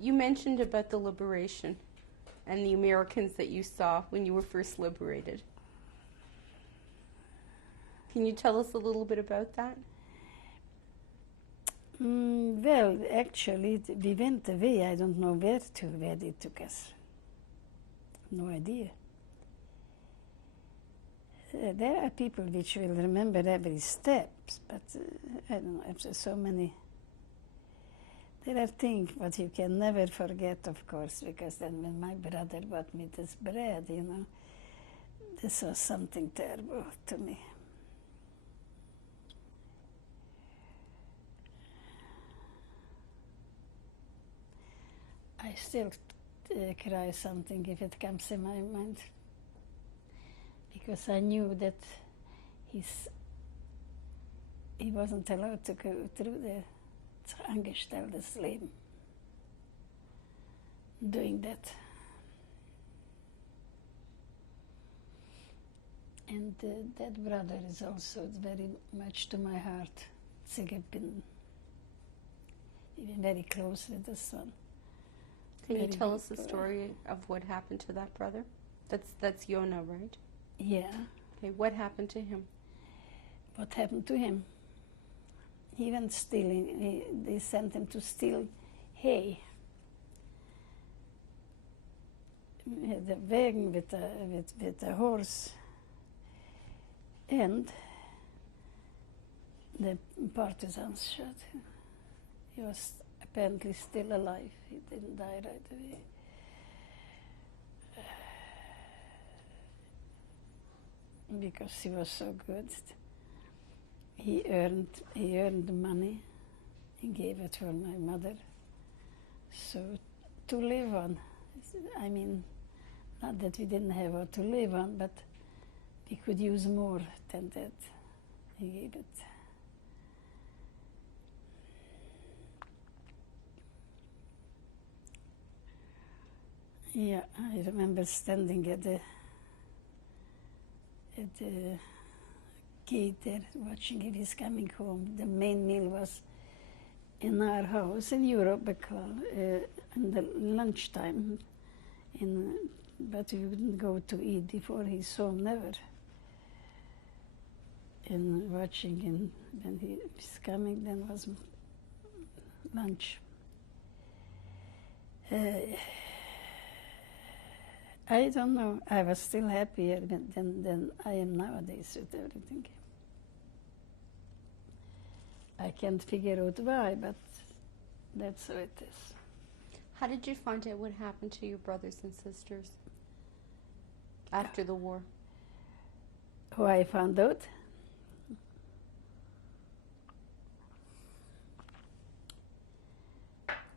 You mentioned about the liberation and the Americans that you saw when you were first liberated. Can you tell us a little bit about that? Well, actually, we went away. I don't know where they took us. No idea. There are people which will remember every step, but I don't know, after so many. There are things what you can never forget, of course, because then when my brother bought me this bread, this was something terrible to me. I still cry something if it comes in my mind, because I knew that he wasn't allowed to go through the angestelltes Leben, doing that. And that brother is also very much to my heart. I've been very close with this one. Can you tell us the story of what happened to that brother? That's Yona, right? Yeah. Okay, what happened to him? What happened to him? He went stealing. They sent him to steal hay. He had a wagon with a horse, and the partisans shot him. He was apparently still alive. He didn't die right away. Because he was so good. He earned the money. He gave it for my mother. So to live on, I mean, not that we didn't have what to live on, but we could use more than that. He gave it. Yeah, I remember standing at the gate there, watching if he's coming home. The main meal was in our house in Europe, because in the lunchtime, but we wouldn't go to eat before he's home, never. And watching him, when he's coming, then was lunch. I don't know. I was still happier than I am nowadays with everything. I can't figure out why, but that's how it is. How did you find out what happened to your brothers and sisters after the war? How I found out?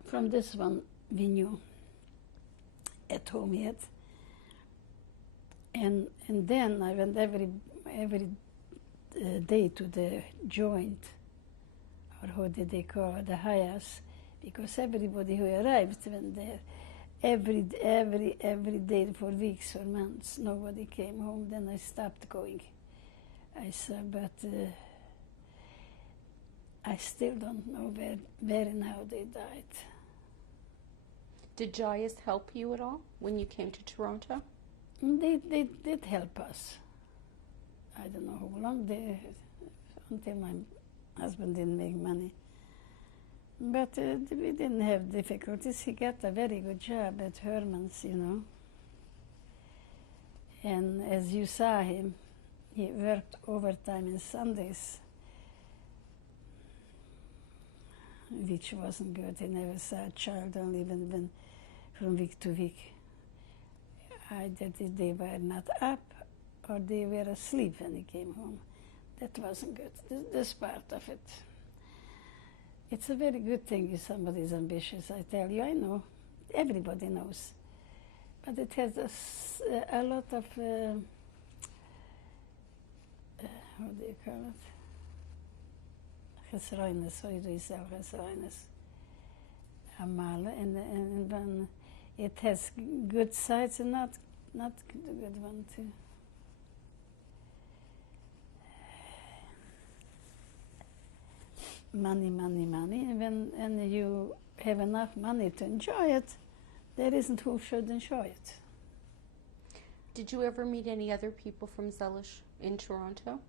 From this one we knew at home yet. And then I went every day to the joint, or how did they call it, the hayas, because everybody who arrived went there. Every day for weeks or months, nobody came home. Then I stopped going. I said, but I still don't know where and how they died. Did Jayas help you at all when you came to Toronto? They did help us. I don't know how long until my husband didn't make money. But we didn't have difficulties. He got a very good job at Herman's, And as you saw him, he worked overtime on Sundays, which wasn't good. He never saw a child, only when from week to week. Either they were not up or they were asleep when he came home. That wasn't good. This part of it. It's a very good thing if somebody is ambitious, I tell you. I know. Everybody knows. But it has a lot of, how do you call it? Gesruines, how do you say gesruines? Amale. And when it has good sides and not good one too. money. And when you have enough money to enjoy it, there isn't who should enjoy it. Did you ever meet any other people from Zelish in Toronto?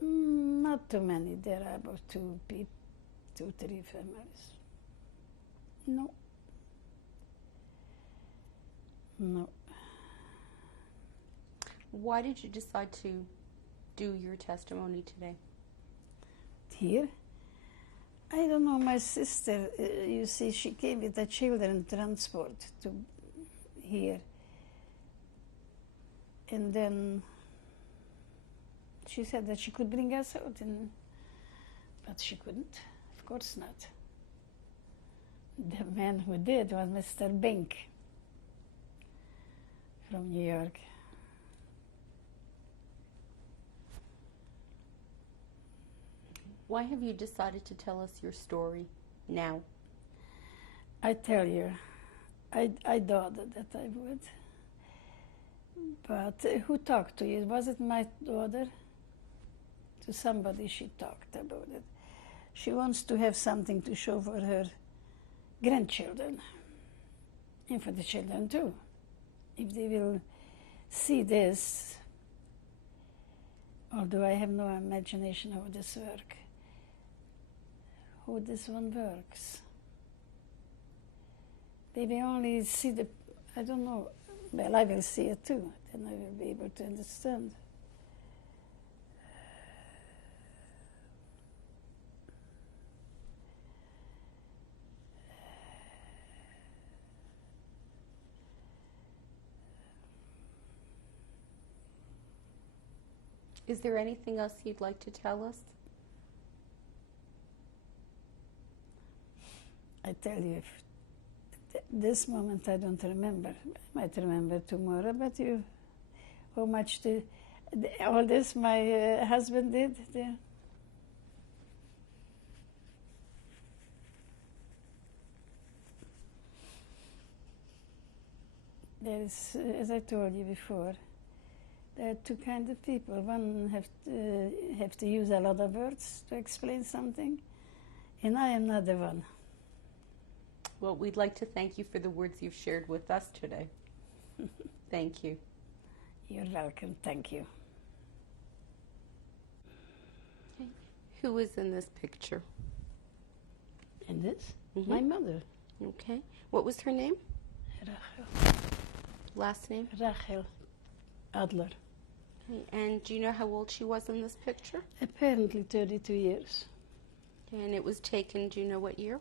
Not too many. There are about 2, 3 families. No. Why did you decide to do your testimony today? Here? I don't know, my sister, you see, she came with the children transport to here. And then she said that she could bring us out, but she couldn't. Of course not. The man who did was Mr. Bink from New York. Why have you decided to tell us your story now? I tell you, I doubted that I would. But who talked to you? Was it my daughter? To somebody she talked about it. She wants to have something to show for her grandchildren, and for the children too. If they will see this, although I have no imagination how this works, how this one works. They will only see the, I don't know, well, I will see it too, then I will be able to understand. Is there anything else you'd like to tell us? I tell you, this moment I don't remember. I might remember tomorrow, but how much all this my husband did? There is, as I told you before, there are 2 kinds of people. One have to use a lot of words to explain something, and I am not the one. Well, we'd like to thank you for the words you've shared with us today. Thank you. You're welcome. Thank you. Okay. Who is in this picture? And this? Mm-hmm. My mother. Okay. What was her name? Rachel. Last name? Rachel Adler. Okay. And do you know how old she was in this picture? Apparently 32 years. Okay. And it was taken, do you know what year?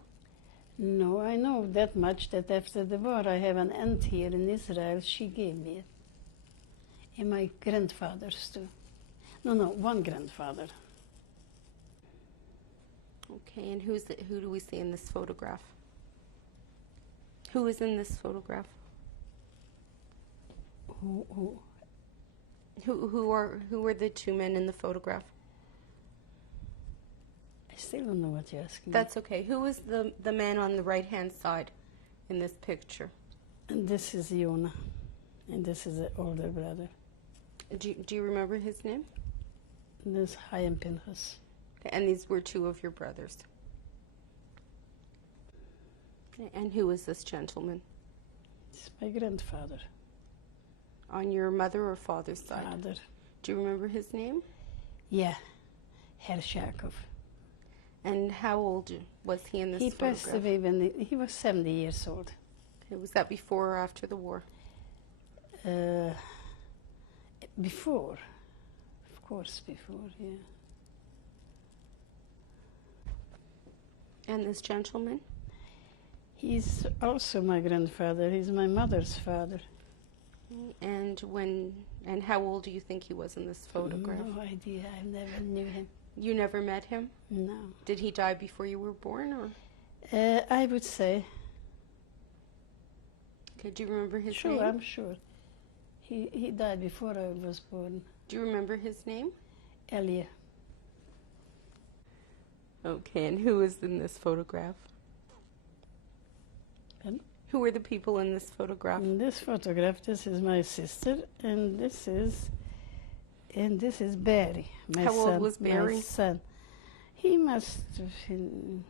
No, I know that much, that after the war I have an aunt here in Israel, she gave me it. And my grandfathers too. No, one grandfather. Okay, and who do we see in this photograph? Who is in this photograph? Who? Who are the 2 men in the photograph? I still don't know what you're asking. That's okay. Who is the man on the right-hand side in this picture? And this is Yona, and this is the older brother. Do you remember his name? And this is Chaim Pinchas. Okay, and these were 2 of your brothers. Okay, and who is this gentleman? It's my grandfather. On your mother or father's side? Father. Do you remember his name? Yeah, Herr Shakov. And how old was he in this photograph? He passed away when he was 70 years old. Okay, was that before or after the war? Before. Of course, before, yeah. And this gentleman? He's also my grandfather. He's my mother's father. And how old do you think he was in this photograph? No idea. I never knew him. You never met him? No. Did he die before you were born, or? I would say. Okay, do you remember his name? Sure, I'm sure. He died before I was born. Do you remember his name? Elia. Okay, and who is in this photograph? Who are the people in this photograph? In this photograph, this is my sister, and this is Barry, my son. How old was Barry? My son. He must have been,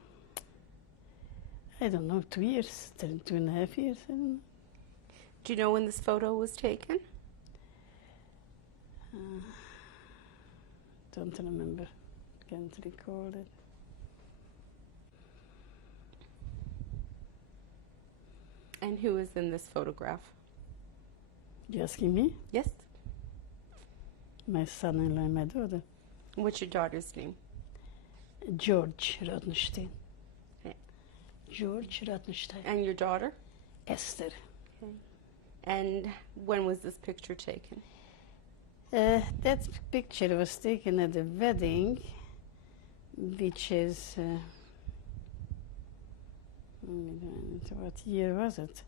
I don't know, 2 years, 2.5 years. I don't know. Do you know when this photo was taken? Don't remember. Can't recall it. And who is in this photograph? You asking me? Yes. My son-in-law and my daughter. What's your daughter's name? George Rothenstein. Okay. George Rothenstein. And your daughter? Esther. Okay. And when was this picture taken? That picture was taken at the wedding, which is, what year was it?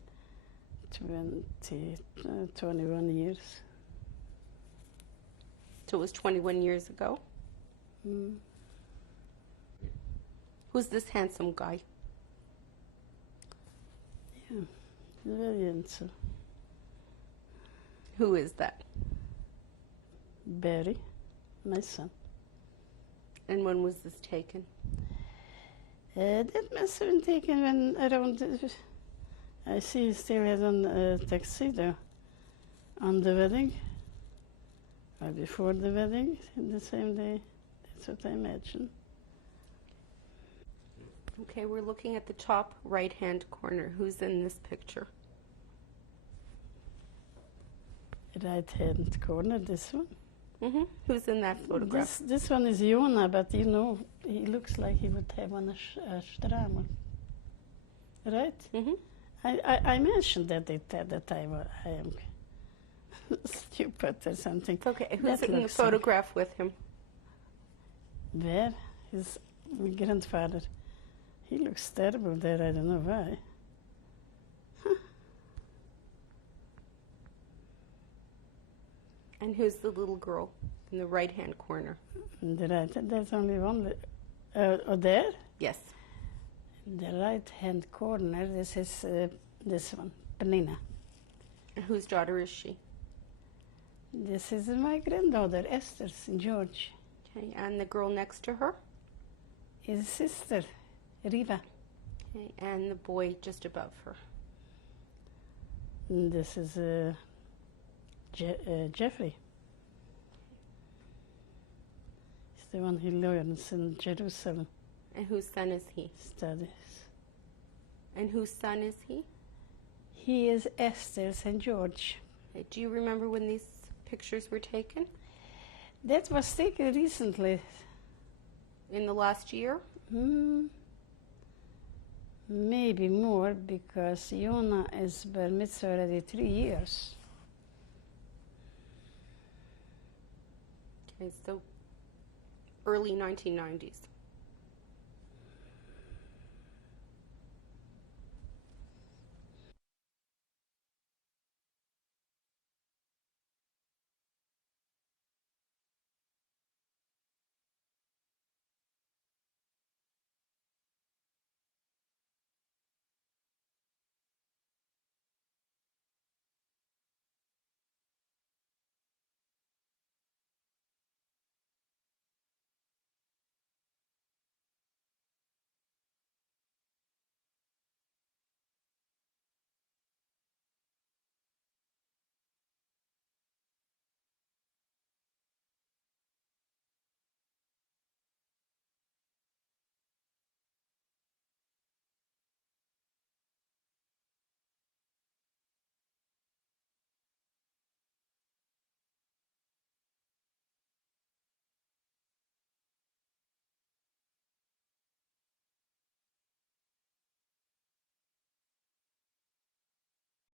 21 years. So it was 21 years ago? Mm. Who's this handsome guy? Yeah, very handsome. Who is that? Barry, my son. And when was this taken? That must have been taken when around, I see he still had on a tuxedo on the wedding, or before the wedding, in the same day. That's what I imagine. Okay, we're looking at the top right-hand corner. Who's in this picture? Right hand corner, this one. Mm-hmm. Who's in that photograph? This one is Jona, but you know, he looks like he would have on a stramel. Right? Mm-hmm. I mentioned that at that time I am stupid or something. Okay, who's That in the looks photograph with him? There, his grandfather. He looks terrible there, I don't know why. And who's the little girl in the right-hand corner? There's only one. There? Yes. In the right-hand corner, this is this one, Penina. And whose daughter is she? This is my granddaughter, Esther St. George. Okay, and the girl next to her? His sister, Riva. Okay, and the boy just above her? And this is Jeffrey. He's the one who learns in Jerusalem. And whose son is he? Studies. And whose son is he? He is Esther St. George. Okay, do you remember when these pictures were taken? That was taken recently. In the last year? Maybe more, because Yona is bar mitzvah already 3 years. Okay, so early 1990s.